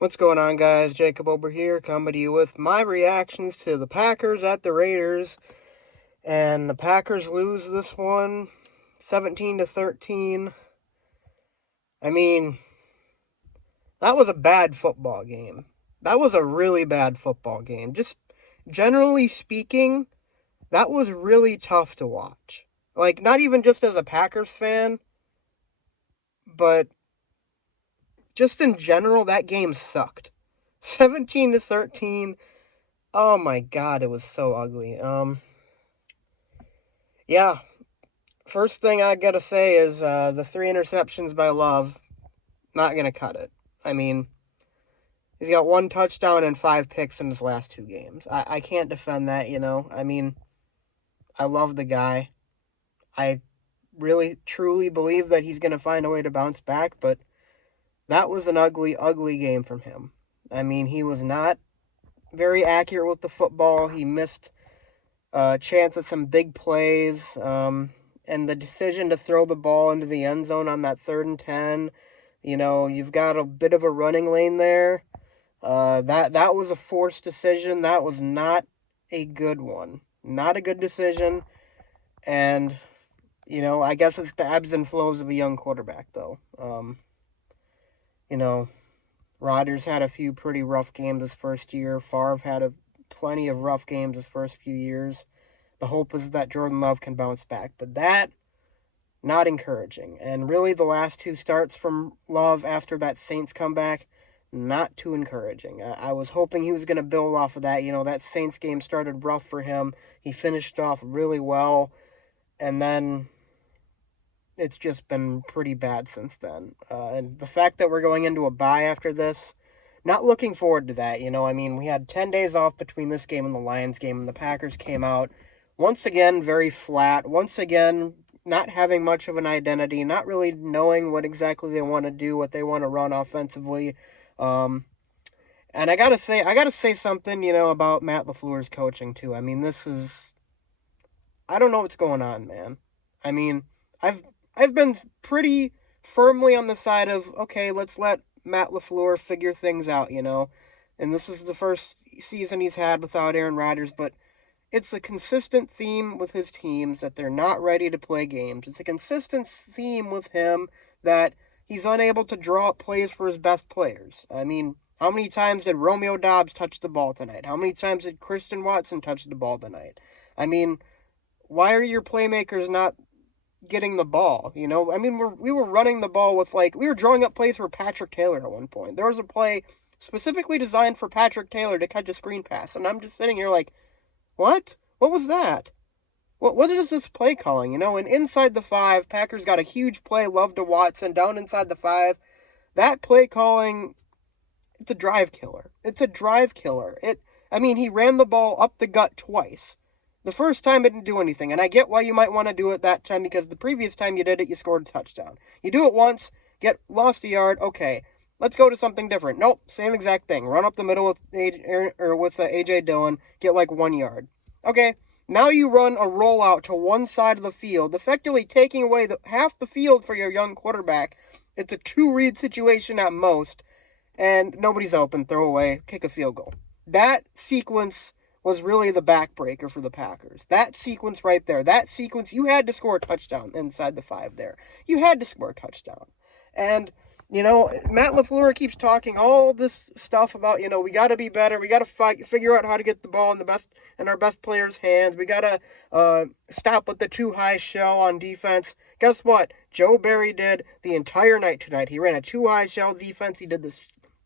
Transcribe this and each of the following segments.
What's going on, guys? Jacob over here, coming to you with my reactions to the Packers at the Raiders. And the Packers lose this one 17-13. I mean, that was a bad football game. That was a really bad football game. Just generally speaking, that was really tough to watch. Like, not even just as a Packers fan, but just in general, that game sucked. 17-13. Oh my god, it was so ugly. Yeah, first thing I gotta say is the three interceptions by Love, not gonna cut it. I mean, he's got one touchdown and 5 picks in his last 2 games. I can't defend that, I mean, I love the guy. I really, truly believe that he's gonna find a way to bounce back, but that was an ugly, ugly game from him. I mean, he was not very accurate with the football. He missed a chance at some big plays. And the decision to throw the ball into the end zone on that 3rd and 10, you've got a bit of a running lane there. That was a forced decision. That was not a good one. Not a good decision. And, I guess it's the ebbs and flows of a young quarterback, though. You know, Rodgers had a few pretty rough games his first year. Favre had plenty of rough games his first few years. The hope is that Jordan Love can bounce back. But that, not encouraging. And really, the last 2 starts from Love after that Saints comeback, not too encouraging. I was hoping he was going to build off of that. That Saints game started rough for him. He finished off really well. And then it's just been pretty bad since then. And the fact that we're going into a bye after this, not looking forward to that. I mean, we had 10 days off between this game and the Lions game, and the Packers came out once again very flat. Once again, not having much of an identity, not really knowing what exactly they want to do, what they want to run offensively. And I gotta say something, about Matt LaFleur's coaching too. I mean, I don't know what's going on, man. I mean, I've been pretty firmly on the side of, okay, let's let Matt LaFleur figure things out, And this is the first season he's had without Aaron Rodgers, but it's a consistent theme with his teams that they're not ready to play games. It's a consistent theme with him that he's unable to draw up plays for his best players. I mean, how many times did Romeo Doubs touch the ball tonight? How many times did Christian Watson touch the ball tonight? I mean, why are your playmakers not getting the ball? I mean, we were running the ball with, we were drawing up plays for Patrick Taylor at one point. There was a play specifically designed for Patrick Taylor to catch a screen pass, and I'm just sitting here like, what? What was that? What is this play calling? And inside the 5, Packers got a huge play, Love to Watson, down inside the 5. That play calling, it's a drive killer. It's a drive killer. I mean, he ran the ball up the gut twice. The first time it didn't do anything, and I get why you might want to do it that time, because the previous time you did it, you scored a touchdown. You do it once, lost a yard, okay. Let's go to something different. Nope, same exact thing. Run up the middle with A.J. Dillon, get 1 yard. Okay, now you run a rollout to one side of the field, effectively taking away half the field for your young quarterback. It's a 2-read situation at most, and nobody's open. Throw away, kick a field goal. That sequence was really the backbreaker for the Packers. That sequence right there. That sequence, you had to score a touchdown inside the 5 there. You had to score a touchdown. And Matt LaFleur keeps talking all this stuff about, we got to be better. We got to figure out how to get the ball in our best players' hands. We got to stop with the too high shell on defense. Guess what? Joe Barry did the entire night tonight. He ran a too high shell defense. He did this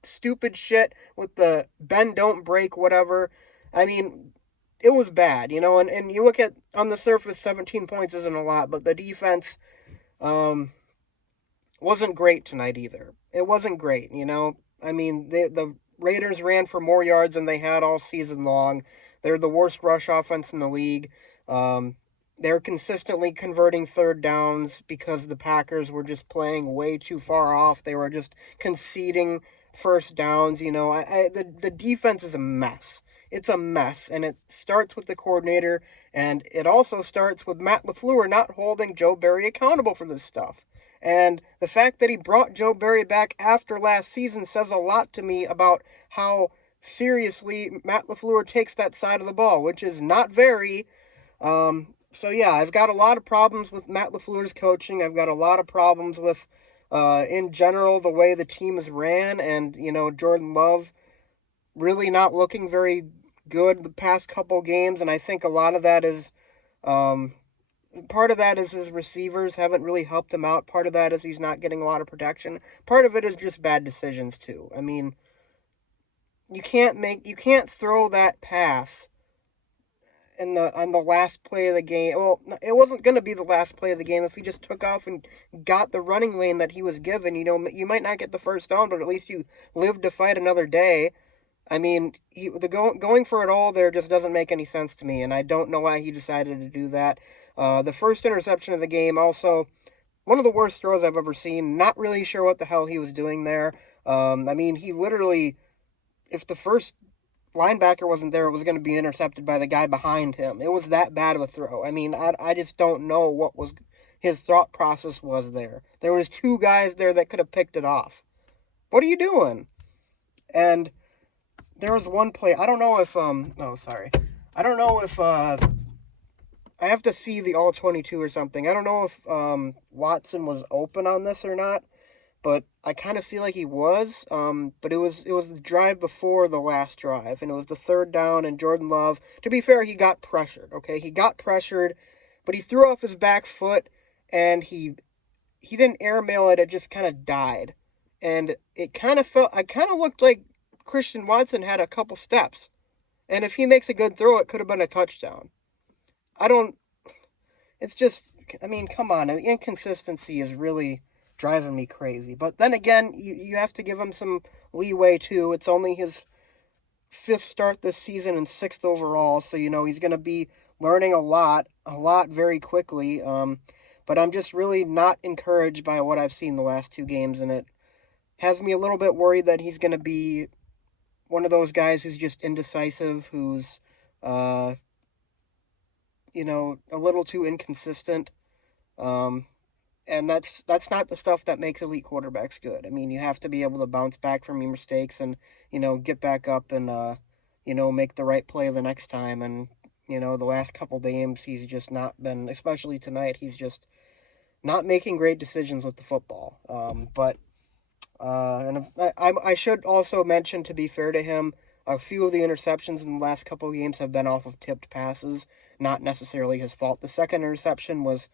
stupid shit with the bend, don't break, whatever. I mean, it was bad, and you look at, on the surface, 17 points isn't a lot, but the defense, wasn't great tonight either. It wasn't great, I mean, the Raiders ran for more yards than they had all season long. They're the worst rush offense in the league. They're consistently converting 3rd downs because the Packers were just playing way too far off. They were just conceding 1st downs. The defense is a mess. It's a mess, and it starts with the coordinator, and it also starts with Matt LaFleur not holding Joe Barry accountable for this stuff. And the fact that he brought Joe Barry back after last season says a lot to me about how seriously Matt LaFleur takes that side of the ball, which is not very. So yeah, I've got a lot of problems with Matt LaFleur's coaching. I've got a lot of problems with, in general, the way the team is ran, and Jordan Love really not looking very good the past couple games, and I think a lot of that is, part of that is his receivers haven't really helped him out. Part of that is he's not getting a lot of protection. Part of it is just bad decisions too. I mean, you can't throw that pass on the last play of the game. Well, it wasn't going to be the last play of the game if he just took off and got the running lane that he was given. You might not get the first down, but at least you lived to fight another day. I mean, going for it all there just doesn't make any sense to me, and I don't know why he decided to do that. The first interception of the game, also one of the worst throws I've ever seen. Not really sure what the hell he was doing there. I mean, he literally, if the first linebacker wasn't there, it was going to be intercepted by the guy behind him. It was that bad of a throw. I mean, I just don't know what was his thought process was there. There was two guys there that could have picked it off. What are you doing? And there was one play. I don't know if I don't know if I have to see the all 22 or something. I don't know if Watson was open on this or not, but I kind of feel like he was. But it was the drive before the last drive, and it was the third down, and Jordan Love, to be fair, he got pressured, okay? He got pressured, but he threw off his back foot, and he didn't airmail it, it just kind of died. And it kind of looked like Christian Watson had a couple steps. And if he makes a good throw, it could have been a touchdown. It's just, I mean, come on. The inconsistency is really driving me crazy. But then again, you have to give him some leeway, too. It's only his fifth start this season and sixth overall. So, he's going to be learning a lot very quickly. But I'm just really not encouraged by what I've seen the last two games. And it has me a little bit worried that he's going to be one of those guys who's just indecisive, who's, a little too inconsistent. And that's not the stuff that makes elite quarterbacks good. I mean, you have to be able to bounce back from your mistakes and, get back up and, make the right play the next time. And, the last couple games, he's just not been, especially tonight, he's just not making great decisions with the football. And I should also mention, to be fair to him, a few of the interceptions in the last couple of games have been off of tipped passes, not necessarily his fault. The second interception was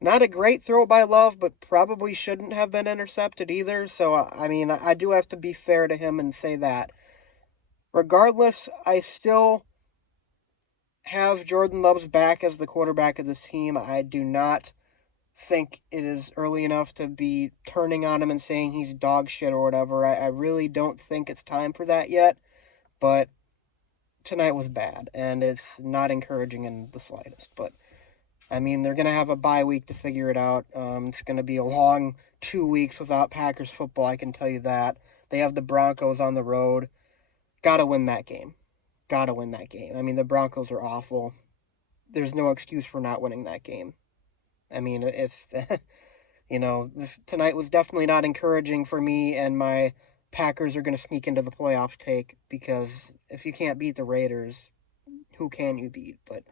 not a great throw by Love, but probably shouldn't have been intercepted either. So, I mean, I do have to be fair to him and say that. Regardless, I still have Jordan Love's back as the quarterback of this team. I do not think it is early enough to be turning on him and saying he's dog shit or whatever. I really don't think it's time for that yet. But tonight was bad, and it's not encouraging in the slightest. But, I mean, they're going to have a bye week to figure it out. It's going to be a long 2 weeks without Packers football, I can tell you that. They have the Broncos on the road. Got to win that game. Got to win that game. I mean, the Broncos are awful. There's no excuse for not winning that game. I mean, if, this tonight was definitely not encouraging for me, and my Packers are going to sneak into the playoff take, because if you can't beat the Raiders, who can you beat? But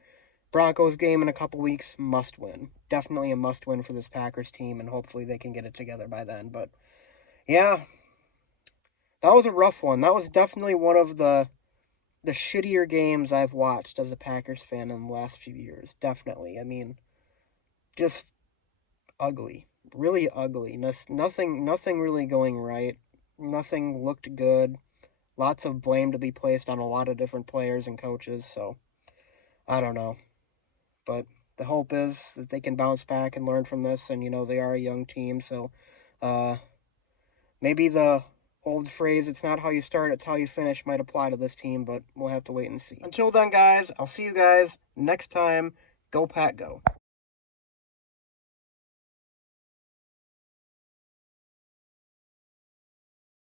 Broncos game in a couple weeks, must win. Definitely a must win for this Packers team, and hopefully they can get it together by then. But yeah, that was a rough one. That was definitely one of the shittier games I've watched as a Packers fan in the last few years. Definitely. I mean, just ugly. Really ugly. Nothing really going right. Nothing looked good. Lots of blame to be placed on a lot of different players and coaches, so I don't know. But the hope is that they can bounce back and learn from this, and they are a young team, so maybe the old phrase, it's not how you start, it's how you finish, might apply to this team, but we'll have to wait and see. Until then, guys, I'll see you guys next time. Go Pack, go.